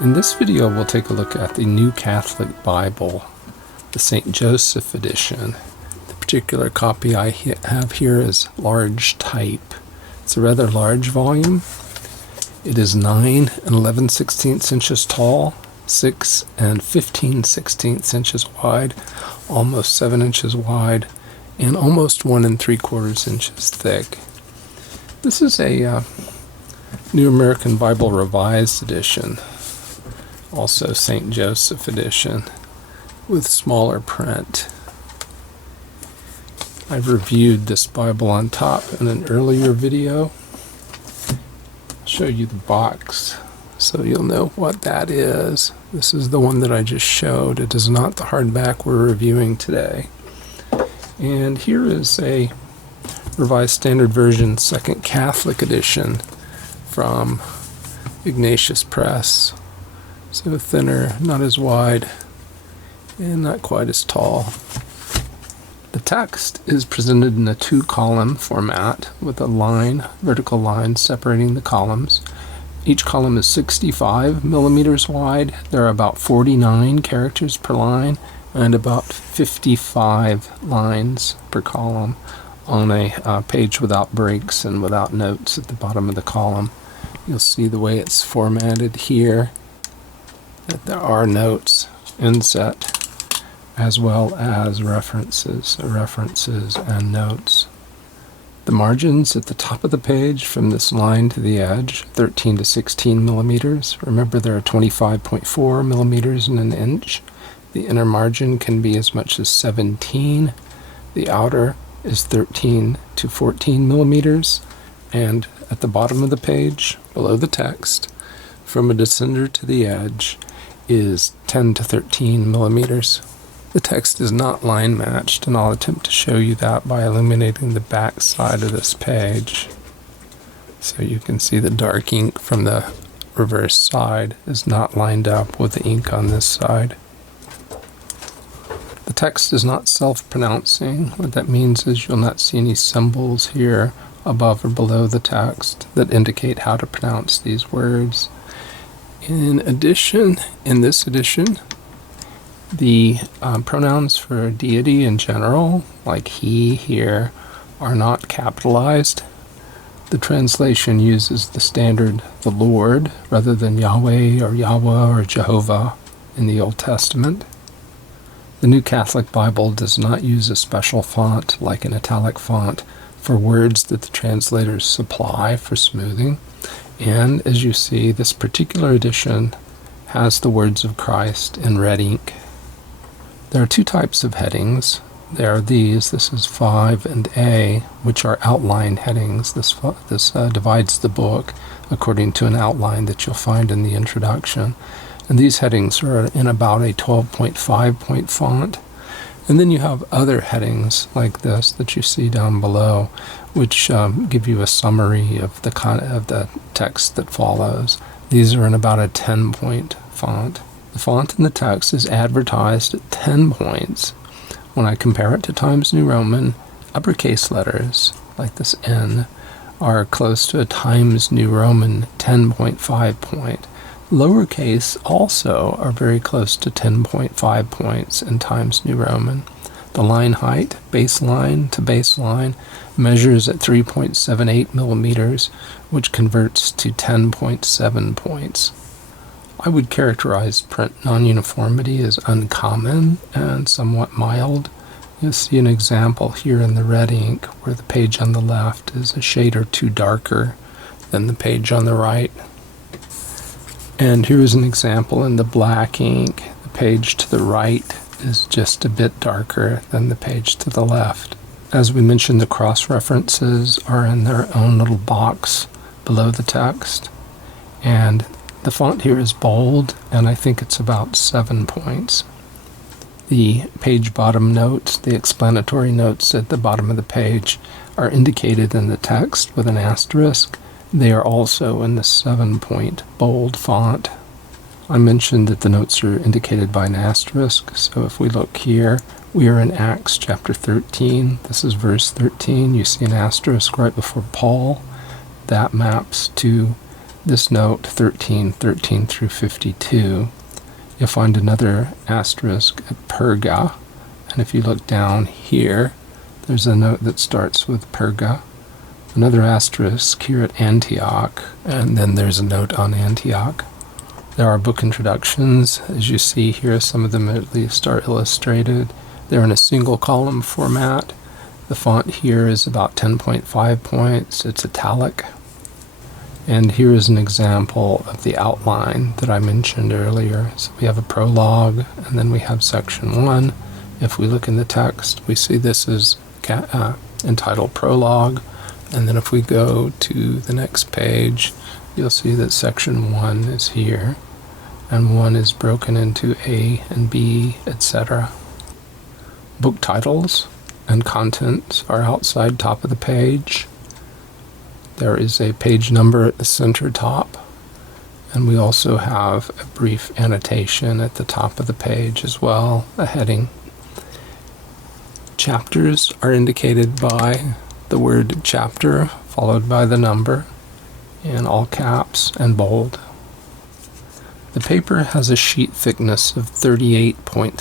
In this video, we'll take a look at the New Catholic Bible, the St. Joseph edition. The particular copy I have here is large type. It's a rather large volume. It is 9 and 11/16 inches tall, 6 and 15/16 inches wide, almost 7 inches wide, and almost 1 3/4 inches thick. This is a New American Bible Revised edition, also St. Joseph edition, with smaller print. I've reviewed this Bible on top in an earlier video. I'll show you the box so you'll know what that is. This is the one that I just showed. It is not the hardback we're reviewing today. And here is a Revised Standard Version Second Catholic edition from Ignatius Press. So thinner, not as wide, and not quite as tall. The text is presented in a 2-column format with a line, vertical line separating the columns. Each column is 65 millimeters wide. There are about 49 characters per line and about 55 lines per column on a page without breaks and without notes at the bottom of the column. You'll see the way it's formatted here, that there are notes inset as well as references and notes. The margins at the top of the page from this line to the edge, 13 to 16 millimeters. Remember, there are 25.4 millimeters in an inch. The inner margin can be as much as 17. The outer is 13 to 14 millimeters. And at the bottom of the page, below the text, from a descender to the edge, is 10 to 13 millimeters. The text is not line matched, and I'll attempt to show you that by illuminating the back side of this page. So you can see the dark ink from the reverse side is not lined up with the ink on this side. The text is not self-pronouncing. What that means is you'll not see any symbols here above or below the text that indicate how to pronounce these words. In addition, in this edition, the pronouns for deity in general, like he here, are not capitalized. The translation uses the standard the Lord rather than Yahweh or Yahweh or Jehovah in the Old Testament. The New Catholic Bible does not use a special font like an italic font for words that the translators supply for smoothing. And as you see, this particular edition has the words of Christ in red ink. There are two types of headings. There are these. This is 5 and A, which are outline headings. This divides the book according to an outline that you'll find in the introduction. And these headings are in about a 12.5 point font. And then you have other headings like this that you see down below, which give you a summary of the text that follows. These are in about a 10 point font. The font in the text is advertised at 10 points. When I compare it to Times New Roman, uppercase letters, like this N, are close to a Times New Roman 10.5 point. Lowercase also are very close to 10.5 points in Times New Roman. The line height, baseline to baseline, measures at 3.78 millimeters, which converts to 10.7 points. I would characterize print non-uniformity as uncommon and somewhat mild. You'll see an example here in the red ink where the page on the left is a shade or two darker than the page on the right. And here's an example in the black ink. The page to the right is just a bit darker than the page to the left. As we mentioned, the cross-references are in their own little box below the text. And the font here is bold, and I think it's about 7 points. The page bottom notes, the explanatory notes at the bottom of the page, are indicated in the text with an asterisk. They are also in the 7-point bold font. I mentioned that the notes are indicated by an asterisk, so if we look here, we are in Acts chapter 13. This is verse 13. You see an asterisk right before Paul. That maps to this note 13 through 52, you'll find another asterisk at Perga, and if you look down here, there's a note that starts with Perga, another asterisk here at Antioch, and then there's a note on Antioch. There are book introductions. As you see here, some of them at least are illustrated. They're in a single column format. The font here is about 10.5 points. It's italic. And here is an example of the outline that I mentioned earlier. So we have a prologue, and then we have section 1. If we look in the text, we see this is entitled Prologue. And then if we go to the next page, you'll see that section 1 is here, and 1 is broken into A and B, etc. Book titles and contents are outside top of the page. There is a page number at the center top, and we also have a brief annotation at the top of the page as well, a heading. Chapters are indicated by the word chapter followed by the number in all caps and bold. The paper has a sheet thickness of 38.3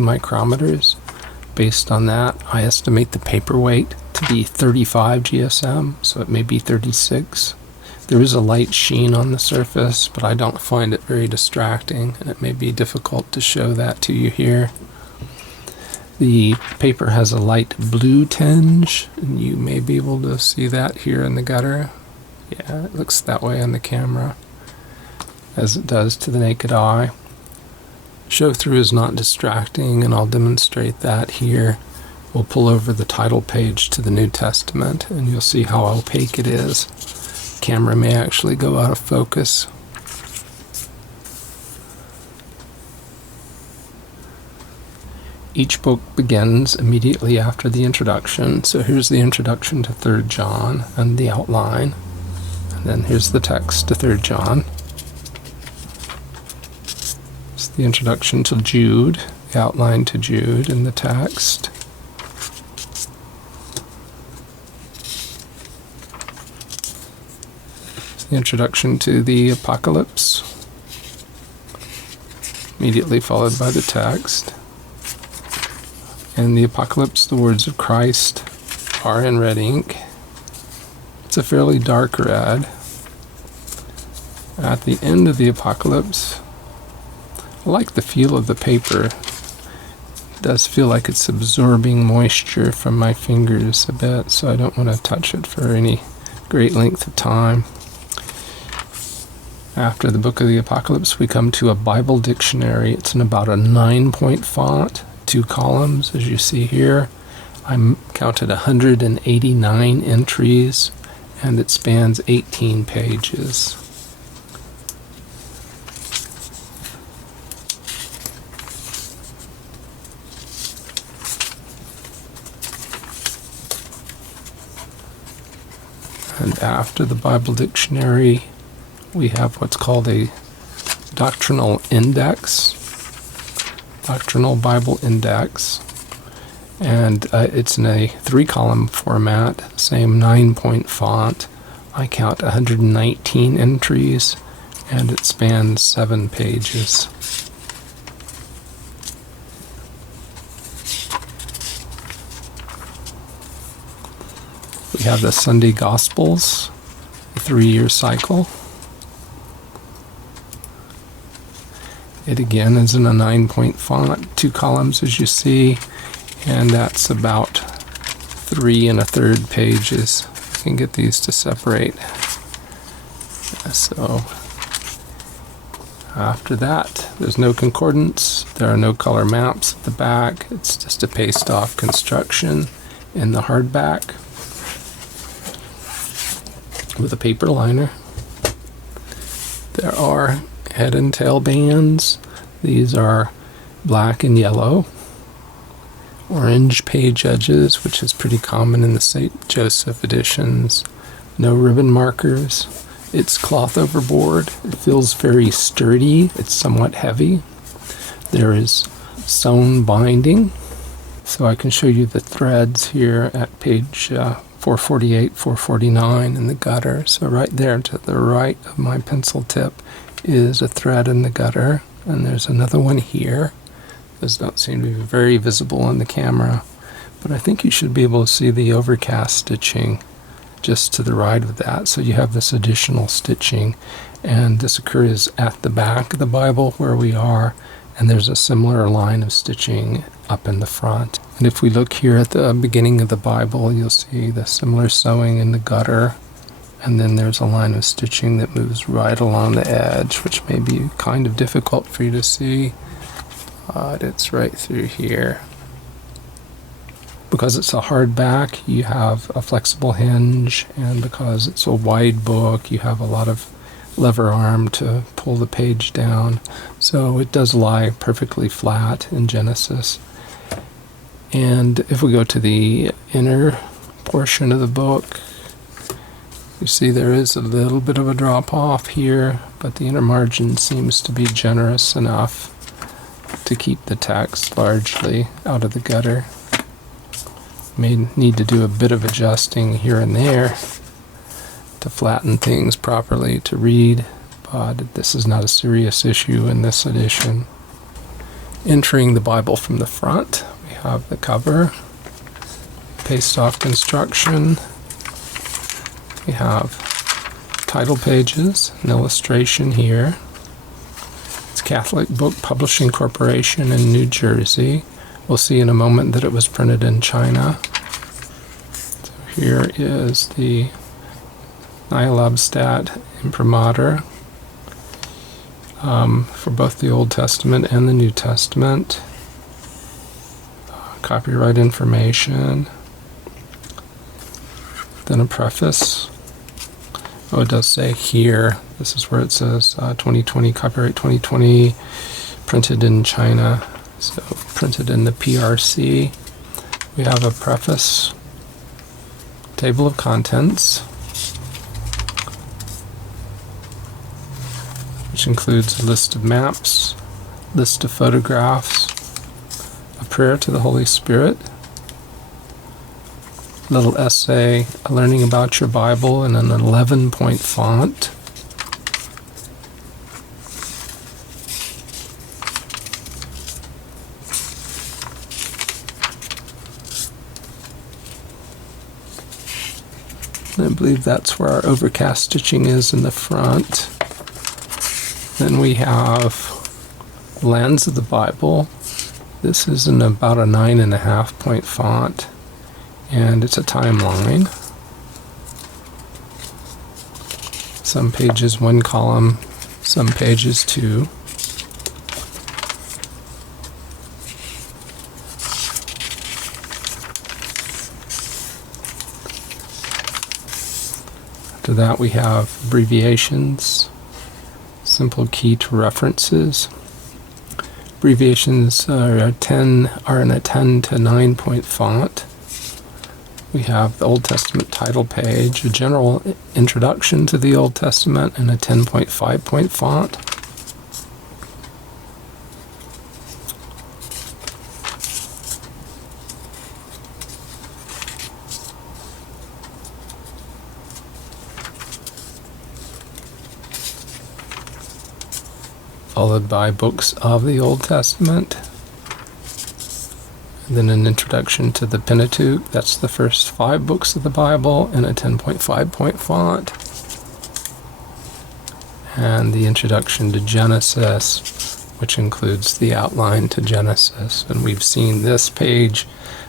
micrometers. Based on that, I estimate the paper weight to be 35 GSM, so it may be 36. There is a light sheen on the surface, but I don't find it very distracting, and it may be difficult to show that to you here. The paper has a light blue tinge, and you may be able to see that here in the gutter. Yeah, it looks that way on the camera, as it does to the naked eye. Show-through is not distracting, and I'll demonstrate that here. We'll pull over the title page to the New Testament, and you'll see how opaque it is. The camera may actually go out of focus. Each book begins immediately after the introduction. So here's the introduction to 3rd John and the outline. And then here's the text to 3rd John. It's the introduction to Jude, the outline to Jude in the text. It's the introduction to the Apocalypse, immediately followed by the text. In the Apocalypse, the words of Christ are in red ink. It's a fairly dark red. At the end of the Apocalypse, I like the feel of the paper. It does feel like it's absorbing moisture from my fingers a bit, so I don't want to touch it for any great length of time. After the book of the Apocalypse, we come to a Bible dictionary. It's in about a 9-point font. 2 columns, as you see here. I counted 189 entries, and it spans 18 pages. And after the Bible dictionary, we have what's called a doctrinal index. Doctrinal Bible Index, and it's in a 3-column format, same 9-point font. I count 119 entries, and it spans 7 pages. We have the Sunday Gospels, a 3-year cycle. It again is in a 9-point font, 2 columns as you see, and that's about 3 1/3 pages. You can get these to separate. So after that, there's no concordance, there are no color maps at the back, it's just a paste-off construction in the hardback with a paper liner. There are head and tail bands. These are black and yellow. Orange page edges, which is pretty common in the St. Joseph editions. No ribbon markers. It's cloth overboard. It feels very sturdy. It's somewhat heavy. There is sewn binding. So I can show you the threads here at page 448, 449 in the gutter. So right there to the right of my pencil tip is a thread in the gutter, and there's another one here. Those don't seem to be very visible in the camera, but I think you should be able to see the overcast stitching just to the right of that. So you have this additional stitching, and this occurs at the back of the Bible where we are, and there's a similar line of stitching up in the front. And if we look here at the beginning of the Bible, you'll see the similar sewing in the gutter, and then there's a line of stitching that moves right along the edge, which may be kind of difficult for you to see, but it's right through here. Because it's a hardback, you have a flexible hinge, and because it's a wide book, you have a lot of lever arm to pull the page down. So it does lie perfectly flat in Genesis. And if we go to the inner portion of the book, you see there is a little bit of a drop off here, but the inner margin seems to be generous enough to keep the text largely out of the gutter. May need to do a bit of adjusting here and there to flatten things properly to read, but this is not a serious issue in this edition. Entering the Bible from the front, we have the cover, paste-off construction. We have title pages, an illustration here. It's Catholic Book Publishing Corporation in New Jersey. We'll see in a moment that it was printed in China. So here is the Nyalabstadt imprimatur for both the Old Testament and the New Testament. Copyright information. Then a preface. Oh, it does say here, this is where it says 2020, copyright 2020, printed in China. So printed in the PRC. We have a preface, table of contents, which includes a list of maps, list of photographs, a prayer to the Holy Spirit, a little essay, learning about your Bible in an 11-point font, I believe that's where our overcast stitching is in the front. Then we have Lands of the Bible. This is in about a 9.5-point font, and it's a timeline. Some pages one column, some pages two. After that we have abbreviations, simple key to references. Abbreviations are in a 10 to 9-point font. We have the Old Testament title page, a general introduction to the Old Testament in a 10.5-point font. Followed by books of the Old Testament. And then an introduction to the Pentateuch. That's the first 5 books of the Bible in a 10.5-point font. And the introduction to Genesis, which includes the outline to Genesis. And we've seen this page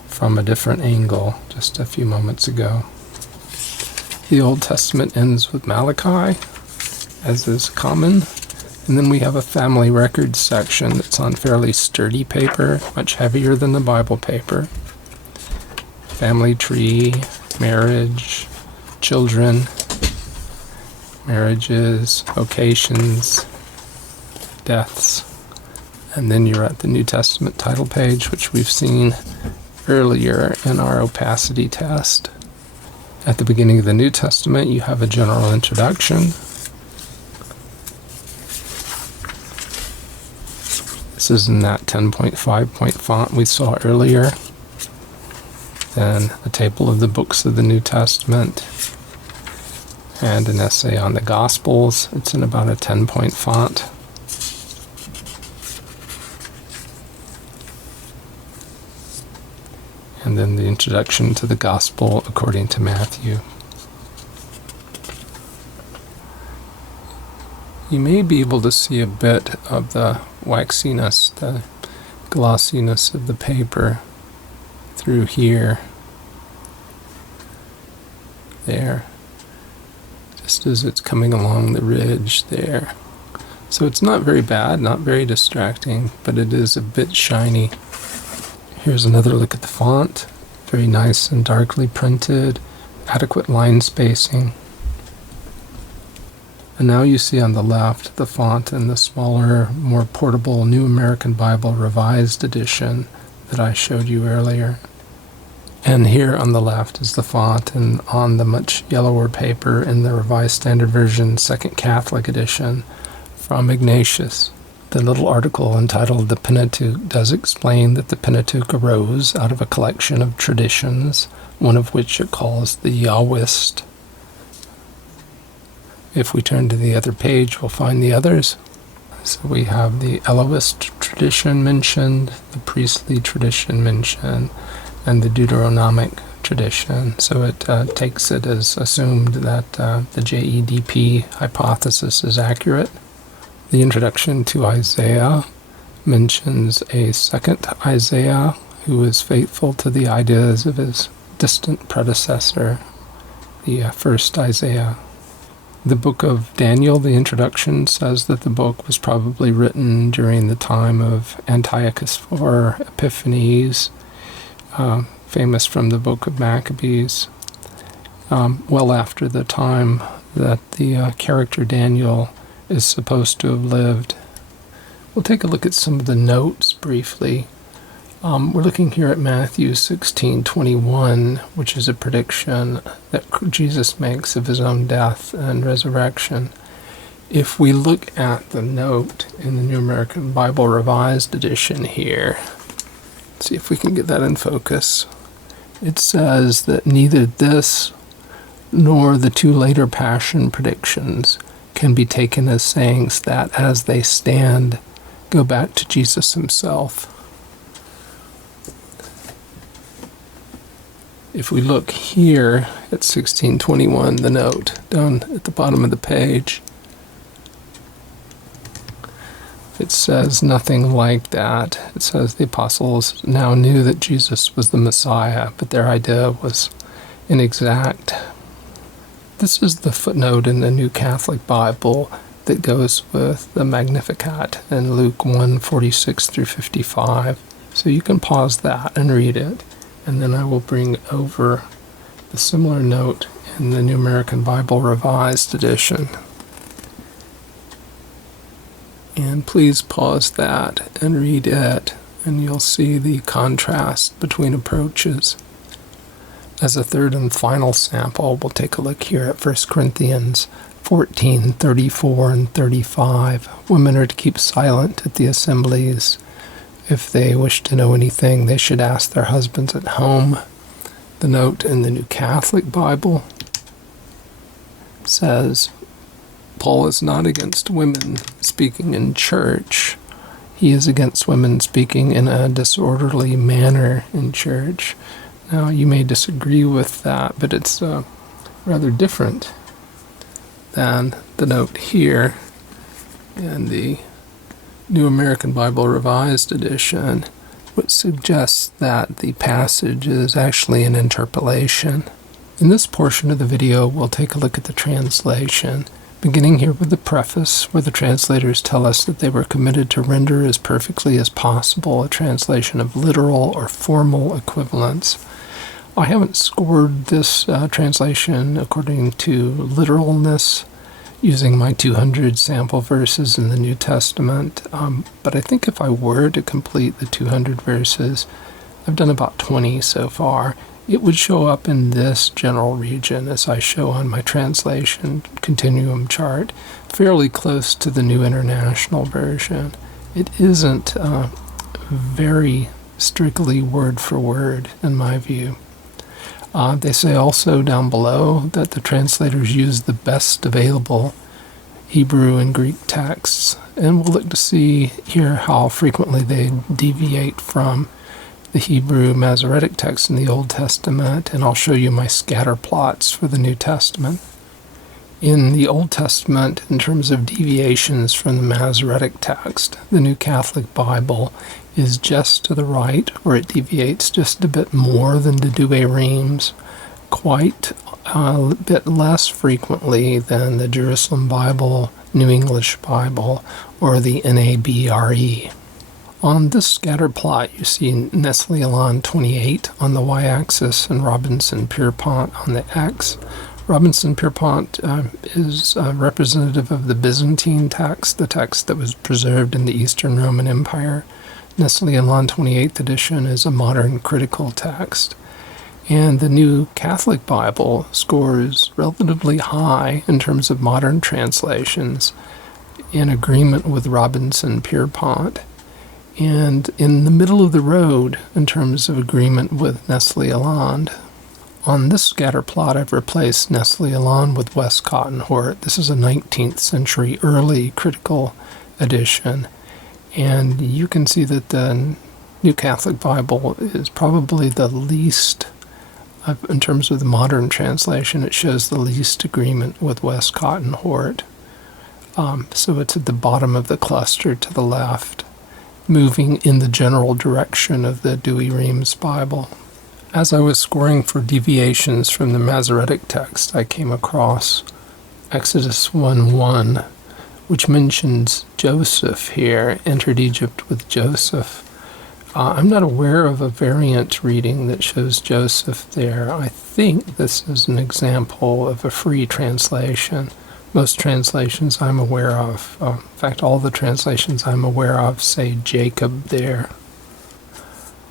from a different angle just a few moments ago. The Old Testament ends with Malachi, as is common. And then we have a family records section that's on fairly sturdy paper, much heavier than the Bible paper. Family tree, marriage, children, marriages, vocations, deaths. And then you're at the New Testament title page, which we've seen earlier in our opacity test. At the beginning of the New Testament, you have a general introduction. This is in that 10.5-point font we saw earlier. then a table of the books of the New Testament, and an essay on the Gospels. It's in about a 10-point font. And then the introduction to the Gospel according to Matthew. You may be able to see a bit of the waxiness, the glossiness of the paper through here, there, just as it's coming along the ridge there. So it's not very bad, not very distracting, but it is a bit shiny. Here's another look at the font. Very nice and darkly printed, adequate line spacing. And now you see on the left the font in the smaller, more portable New American Bible Revised Edition that I showed you earlier. And here on the left is the font, and on the much yellower paper in the Revised Standard Version Second Catholic Edition from Ignatius. The little article entitled "The Pentateuch" does explain that the Pentateuch arose out of a collection of traditions, one of which it calls the Yahwist. If we turn to the other page, we'll find the others. So we have the Elohist tradition mentioned, the priestly tradition mentioned, and the Deuteronomic tradition. So it takes it as assumed that the JEDP hypothesis is accurate. The introduction to Isaiah mentions a second Isaiah who is faithful to the ideas of his distant predecessor, the first Isaiah. The book of Daniel, the introduction, says that the book was probably written during the time of Antiochus IV Epiphanes, famous from the book of Maccabees, well after the time that the character Daniel is supposed to have lived. We'll take a look at some of the notes briefly. We're looking here at Matthew 16:21, which is a prediction that Jesus makes of his own death and resurrection. If we look at the note in the New American Bible Revised Edition here, let's see if we can get that in focus. It says that neither this nor the two later Passion predictions can be taken as sayings that, as they stand, go back to Jesus himself. If we look here at 16:21, the note down at the bottom of the page, it says nothing like that. It says the apostles now knew that Jesus was the Messiah, but their idea was inexact. This is the footnote in the New Catholic Bible that goes with the Magnificat in Luke 1:46 through 55. So you can pause that and read it, and then I will bring over the similar note in the New American Bible Revised Edition. And please pause that and read it, and you'll see the contrast between approaches. As a third and final sample, we'll take a look here at 1 Corinthians 14:34 and 35. Women are to keep silent at the assemblies. If they wish to know anything, they should ask their husbands at home. The note in the New Catholic Bible says, Paul is not against women speaking in church. He is against women speaking in a disorderly manner in church. Now, you may disagree with that, but it's rather different than the note here in the New American Bible Revised Edition, which suggests that the passage is actually an interpolation. In this portion of the video, we'll take a look at the translation, beginning here with the preface, where the translators tell us that they were committed to render as perfectly as possible a translation of literal or formal equivalents. I haven't scored this translation according to literalness using my 200 sample verses in the New Testament, but I think if I were to complete the 200 verses, I've done about 20 so far, it would show up in this general region as I show on my translation continuum chart, fairly close to the New International Version. It isn't very strictly word for word in my view. They say also down below that the translators use the best available Hebrew and Greek texts, and we'll look to see here how frequently they deviate from the Hebrew Masoretic text in the Old Testament, and I'll show you my scatter plots for the New Testament. In the Old Testament, in terms of deviations from the Masoretic text, the New Catholic Bible is just to the right, or it deviates just a bit more than the Douay-Rheims, quite a bit less frequently than the Jerusalem Bible, New English Bible, or the NABRE. On this scatter plot, you see Nestle-Aland 28 on the y-axis and Robinson-Pierpont on the x. Robinson-Pierpont is representative of the Byzantine text, the text that was preserved in the Eastern Roman Empire. Nestle-Aland 28th edition is a modern critical text. And the New Catholic Bible scores relatively high in terms of modern translations, in agreement with Robinson-Pierpont. And in the middle of the road in terms of agreement with Nestle-Aland. On this scatter plot, I've replaced Nestle-Aland with Westcott and Hort. This is a 19th century early critical edition. And you can see that the New Catholic Bible is probably the least, in terms of the modern translation, it shows the least agreement with Westcott and Hort. So it's at the bottom of the cluster to the left, moving in the general direction of the Douay-Rheims Bible. As I was scoring for deviations from the Masoretic text, I came across Exodus 1:1, which mentions Joseph here, entered Egypt with Joseph. I'm not aware of a variant reading that shows Joseph there. I think this is an example of a free translation. Most translations I'm aware of, in fact all the translations I'm aware of say Jacob there.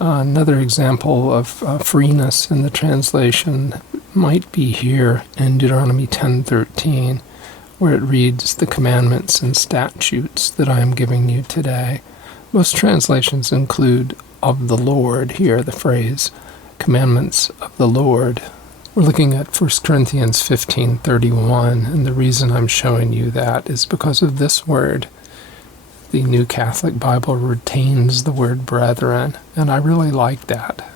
Another example of freeness in the translation might be here in Deuteronomy 10:13, where it reads, "The commandments and statutes that I am giving you today." Most translations include "of the Lord" here, the phrase, "commandments of the Lord." We're looking at 1 Corinthians 15:31, and the reason I'm showing you that is because of this word. The New Catholic Bible retains the word brethren, and I really like that.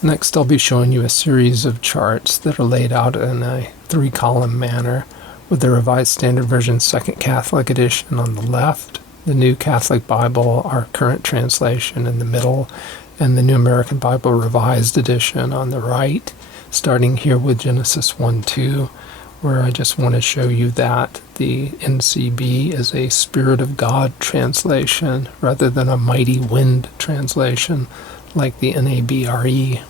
Next, I'll be showing you a series of charts that are laid out in a 3-column manner, with the Revised Standard Version Second Catholic Edition on the left, the New Catholic Bible, our current translation, in the middle, and the New American Bible Revised Edition on the right, starting here with Genesis 1:2, where I just want to show you that the NCB is a Spirit of God translation rather than a Mighty Wind translation like the NABRE.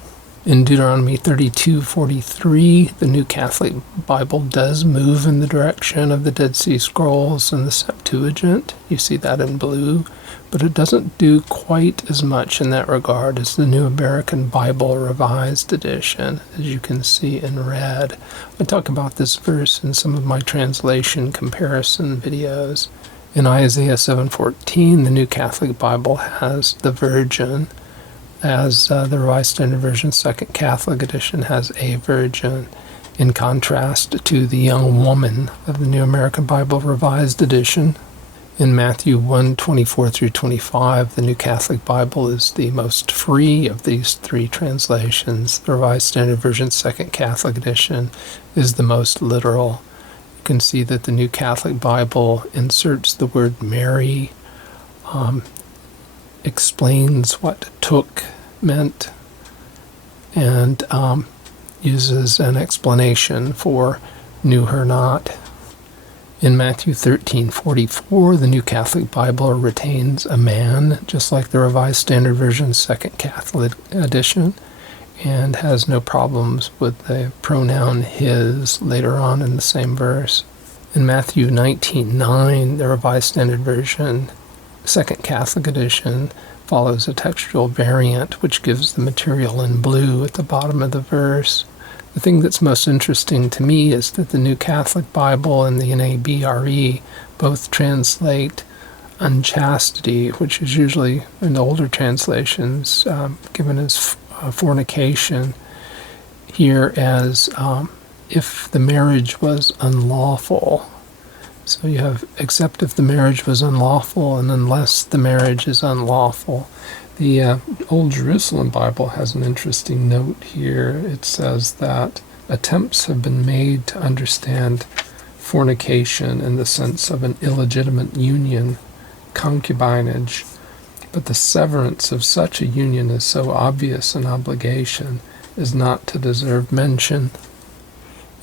In Deuteronomy 32:43, the New Catholic Bible does move in the direction of the Dead Sea Scrolls and the Septuagint. You see that in blue, but it doesn't do quite as much in that regard as the New American Bible Revised Edition, as you can see in red. I talk about this verse in some of my translation comparison videos. In Isaiah 7:14, the New Catholic Bible has the Virgin, as the Revised Standard Version Second Catholic Edition has a Virgin, in contrast to the young woman of the New American Bible Revised Edition. In Matthew 1:24-25, the New Catholic Bible is the most free of these three translations. The Revised Standard Version Second Catholic Edition is the most literal. You can see that the New Catholic Bible inserts the word Mary, explains what took meant, and uses an explanation for knew her not. In Matthew 13:44, the New Catholic Bible retains a man, just like the Revised Standard Version Second Catholic Edition, and has no problems with the pronoun his later on in the same verse. In Matthew 19:9, the Revised Standard Version Second Catholic Edition follows a textual variant which gives the material in blue at the bottom of the verse. The thing that's most interesting to me is that the New Catholic Bible and the NABRE both translate unchastity, which is usually in older translations given as fornication. here as if the marriage was unlawful. So you have except if the marriage was unlawful and unless the marriage is unlawful. The Old Jerusalem Bible has an interesting note here. It says that attempts have been made to understand fornication in the sense of an illegitimate union, concubinage, but the severance of such a union is so obvious an obligation as not to deserve mention.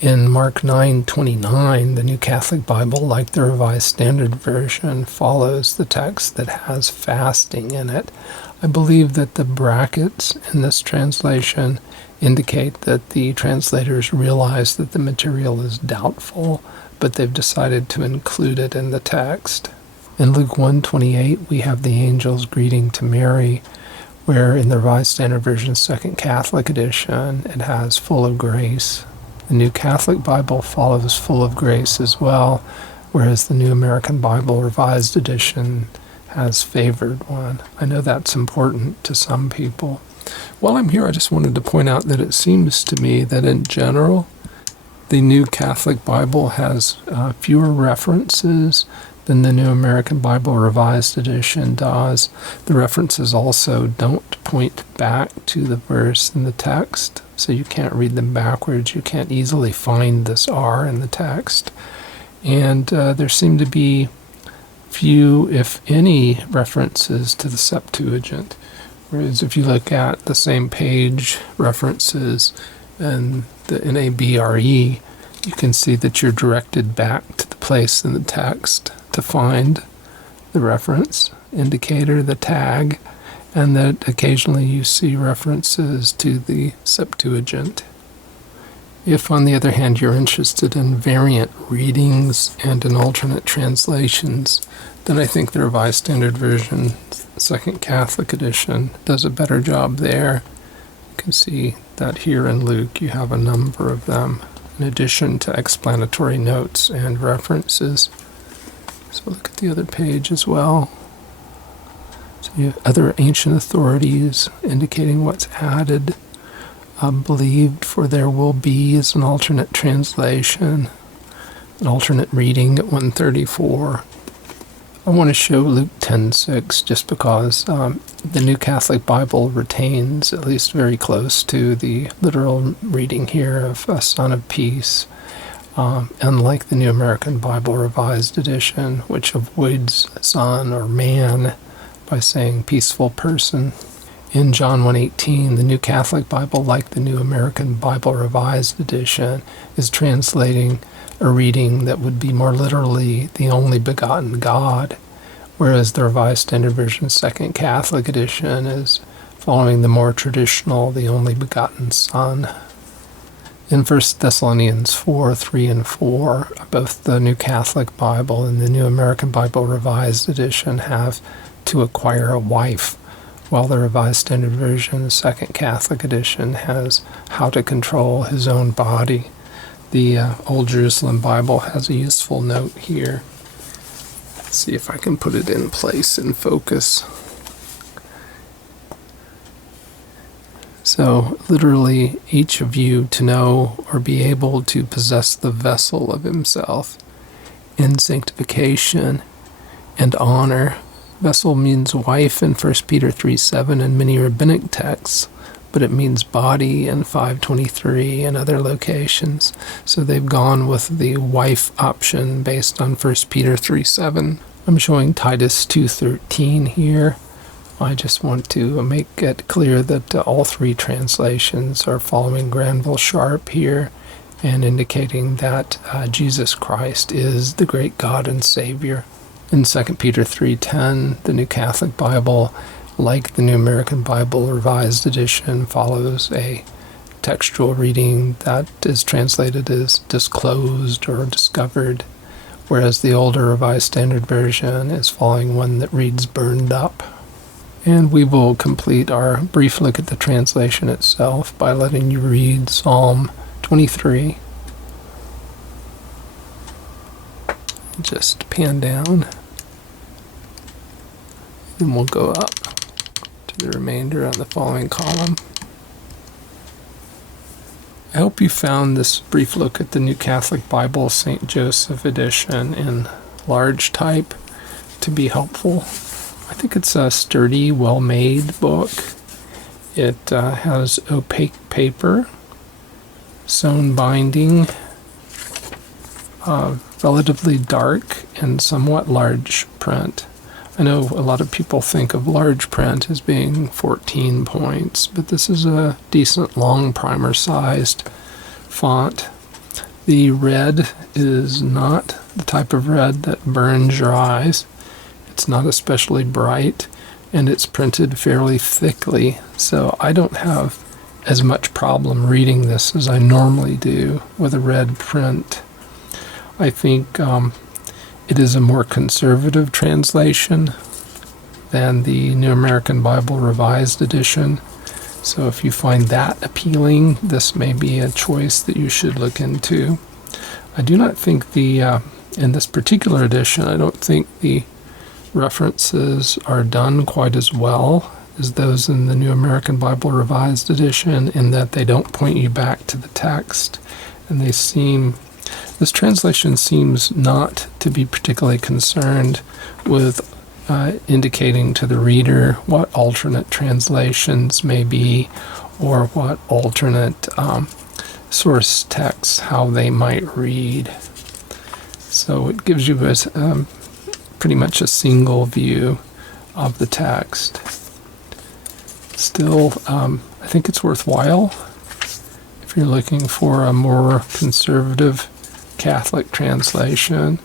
In Mark 9:29, the New Catholic Bible, like the Revised Standard Version, follows the text that has fasting in it. I believe that the brackets in this translation indicate that the translators realize that the material is doubtful, but they've decided to include it in the text. In Luke 1:28, we have the angel's greeting to Mary, where in the Revised Standard Version, Second Catholic Edition, it has full of grace. The New Catholic Bible follows full of grace as well, whereas the New American Bible Revised Edition has favored one. I know that's important to some people. While I'm here, I just wanted to point out that it seems to me that in general, the New Catholic Bible has fewer references than the New American Bible Revised Edition does. The references also don't point back to the verse in the text, so you can't read them backwards. You can't easily find this R in the text. And there seem to be few, if any, references to the Septuagint. Whereas if you look at the same page references in the NABRE, you can see that you're directed back to the place in the text to find the reference indicator, the tag, and that occasionally you see references to the Septuagint. If, on the other hand, you're interested in variant readings and in alternate translations, then I think the Revised Standard Version, Second Catholic Edition, does a better job there. You can see that here in Luke you have a number of them, in addition to explanatory notes and references. So look at the other page as well. So you have other ancient authorities indicating what's added. Believed for there will be is an alternate translation, an alternate reading at 134. I want to show Luke 10:6 just because the New Catholic Bible retains, at least very close to the literal reading here of a Son of Peace, unlike the New American Bible Revised Edition, which avoids son or man by saying peaceful person. In John 1:18, the New Catholic Bible, like the New American Bible Revised Edition, is translating a reading that would be more literally the only begotten God, whereas the Revised Standard Version Second Catholic Edition is following the more traditional the only begotten Son. In 1 Thessalonians 4:3 and 4, both the New Catholic Bible and the New American Bible Revised Edition have to acquire a wife, while the Revised Standard Version, Second Catholic Edition, has how to control his own body. The Old Jerusalem Bible has a useful note here. Let's see if I can put it in place in focus. So, literally, each of you to know or be able to possess the vessel of himself in sanctification and honor. Vessel means wife in 1 Peter 3:7 and many rabbinic texts, but it means body in 523 and other locations. So they've gone with the wife option based on 1 Peter 3:7. I'm showing Titus 2:13 here. I just want to make it clear that all three translations are following Granville Sharp here and indicating that Jesus Christ is the great God and Savior. In 2 Peter 3:10, the New Catholic Bible, like the New American Bible Revised Edition, follows a textual reading that is translated as disclosed or discovered, whereas the older Revised Standard Version is following one that reads burned up. And we will complete our brief look at the translation itself by letting you read Psalm 23. Just pan down, and we'll go up to the remainder on the following column. I hope you found this brief look at the New Catholic Bible St. Joseph edition in large type to be helpful. I think it's a sturdy, well-made book. It has opaque paper, sewn binding, relatively dark and somewhat large print. I know a lot of people think of large print as being 14 points, but this is a decent long primer-sized font. The red is not the type of red that burns your eyes. It's not especially bright, and it's printed fairly thickly, so I don't have as much problem reading this as I normally do with a red print. I think it is a more conservative translation than the New American Bible Revised Edition. So if you find that appealing, this may be a choice that you should look into. I do not think in this particular edition, I don't think the references are done quite as well as those in the New American Bible Revised Edition, in that they don't point you back to the text, and this translation seems not to be particularly concerned with indicating to the reader what alternate translations may be, or what alternate source texts, how they might read. So it gives you pretty much a single view of the text. Still, I think it's worthwhile if you're looking for a more conservative Catholic translation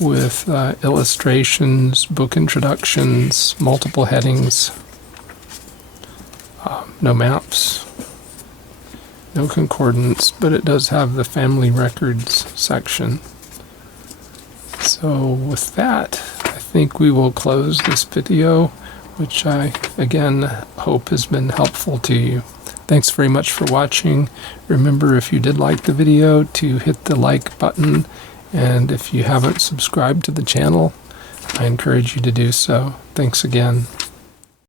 with illustrations, book introductions, multiple headings, no maps, no concordance, but it does have the family records section. So with that, I think we will close this video, which I, again, hope has been helpful to you. Thanks very much for watching. Remember, if you did like the video, to hit the like button, and if you haven't subscribed to the channel, I encourage you to do so. Thanks again.